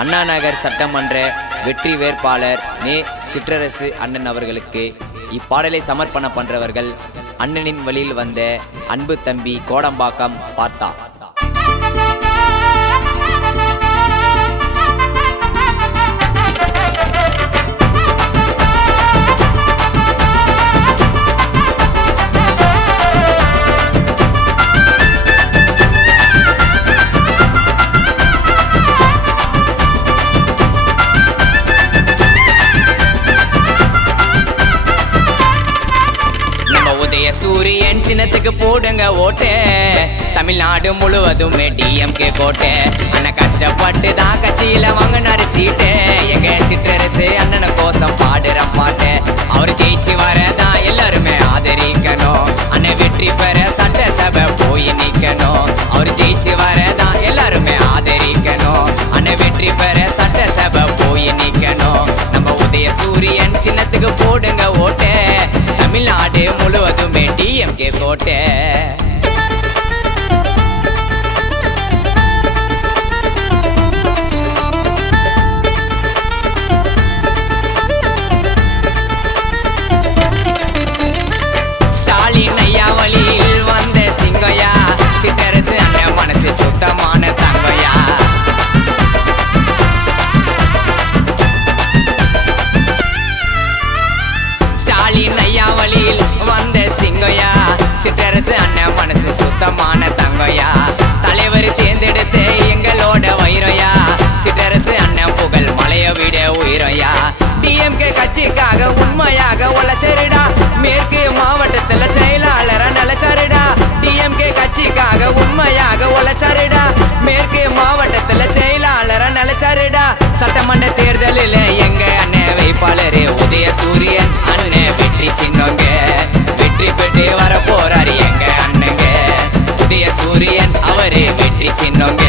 அண்ணா நகர் சட்டமன்ற வெற்றி வேட்பாளர் நே சிற்றரசு அண்ணன் அவர்களுக்கு இப்பாடலை சமர்ப்பணம் பண்றவர்கள் அண்ணனின் வழியில் வந்த அன்பு தம்பி கோடம்பாக்கம் பார்த்தா. சூரியன் சின்னத்துக்கு போடுங்க ஓட்டு, தமிழ்நாடு முழுவதுமே டிஎம்கே கோட்டை. அண்ணன் கஷ்டப்பட்டு தான் கட்சியில வாங்கினாரு சீட்டு, எங்க சிற்றரசு அண்ணனை கோசம் பாடுற பாட்டு. அவர் ஜெயிச்சு வரதான் எல்லாருமே ஆதரிக்கணும், அண்ணன் வெற்றி பெற சட்டசபை போய் நிக்கணும். அவர் ஜெயிச்சு வரதான் எல்லாருமே ஆதரிக்கணும், அண்ணன் வெற்றி பெற சட்டசபை போய் நிக்கணும். நம்ம உதய சூரியன் சின்னத்துக்கு போடுங்க ஓட்டு, தமிழ்நாடு முழுவதுமே டிஎம்கே கோட்டை. ஸ்டாலின் ஐயா வழியில் வந்த சிங்கையா, சிற்றரசு அண்ணன் மனசு சுத்தமான தங்கையா. ஸ்டாலின் ஐயா வழியில் வந்த சிங்கையா, சிற்றரசு அண்ணன் மனசு சுத்தமான தங்கையா. தலைவர் தேர்ந்தெடுத்து எங்களோட வைரையா, சிற்றரசு அண்ணன் புகழ் மலைய விட உயிரையா. டிஎம்கே கட்சிக்காக உண்மையாக உழைச்சருடா, மேற்கு மாவட்டத்துல செயலாளர நிலைச்சாருடா. டிஎம்கே கட்சிக்காக உண்மையாக உழைச்சாருடா, மேற்கு மாவட்டத்துல செயலாளர நிலைச்சாருடா. சட்டமன்ற தேர்தலில் எங்க அண்ணன் வேட்பாளர் உதய சூரியன் அண்ணன் வெற்றி சின்னங்க, வெற்றி பெற்று வர போறாரு எங்க அண்ணங்க. உதய சூரியன் அவரு வெற்றி சின்னங்க,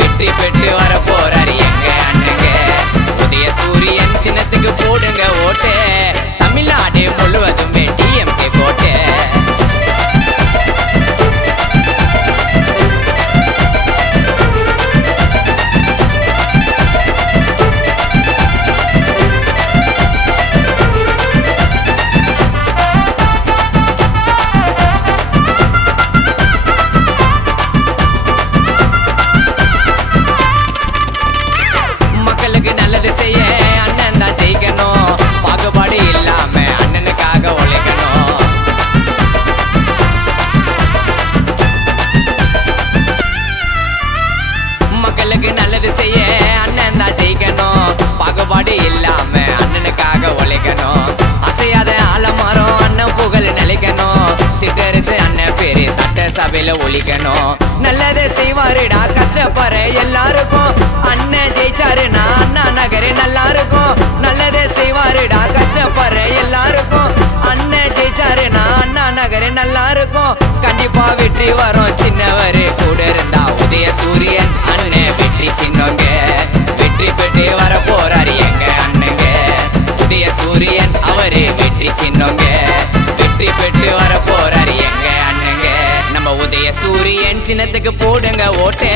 வெற்றி பெற்று வர போறாரு எங்க அண்ணங்க. உதய சூரியன் சின்னத்துக்கு போடுங்க ஓட்டு, தமிழ்நாடு முழுவதுமே டிஎம்கே கோட்டை. நல்லது செய்ய அண்ணன் தான் ஜெயிக்கணும், பாகுபாடு இல்லாம அண்ணனுக்காக உழைக்கணும். மக்களுக்கு நல்லது செய்ய அண்ணன் தான் ஜெயிக்கணும், பாகுபாடு இல்லாம அண்ணனுக்காக உழைக்கணும். அசையாத ஆலமரம் அண்ணன் புகழ் நிலைக்கணும், சிற்றரசு அண்ணன் பேரு சட்டசபையில ஒழிக்கணும். நல்லதை செய்வாருடா கஷ்டப்படுற எல்லாருக்கும், அண்ணன் ஜெயிச்சாருன்னா அண்ணா நகரே நல்லா இருக்கும். நல்லதை செய்வாருடா கஷ்டப்படுற எல்லாருக்கும், அண்ணன் ஜெயிச்சாருன்னா அண்ணா நகரே நல்லா இருக்கும். கண்டிப்பா வெற்றி வரும் சின்னவரு கூட இருந்தா, உதய சூரியன் அண்ணன் வெற்றி சின்னங்க, வெற்றி பெற்று வர போறாரு எங்க அண்ணங்க. உதய சூரியன் அவரு வெற்றி சின்னங்க, வெற்றி பெற்று வர போறாரு எங்க அண்ணங்க. நம்ம உதய சூரியன் சின்னத்துக்கு போடுங்க ஓட்டு,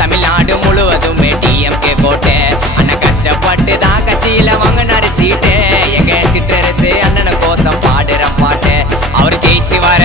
தமிழ்நாடு முழுவதுமே டிஎம்கே கோட்டை. அண்ணன் கஷ்டப்பட்டு தான் கட்சியில வாங்கினாரு சீட்டு, எங்க சிற்றரசு அண்ணனை கோசம் பாடுற பாட்டு. அவர் ஜெயிச்சு வர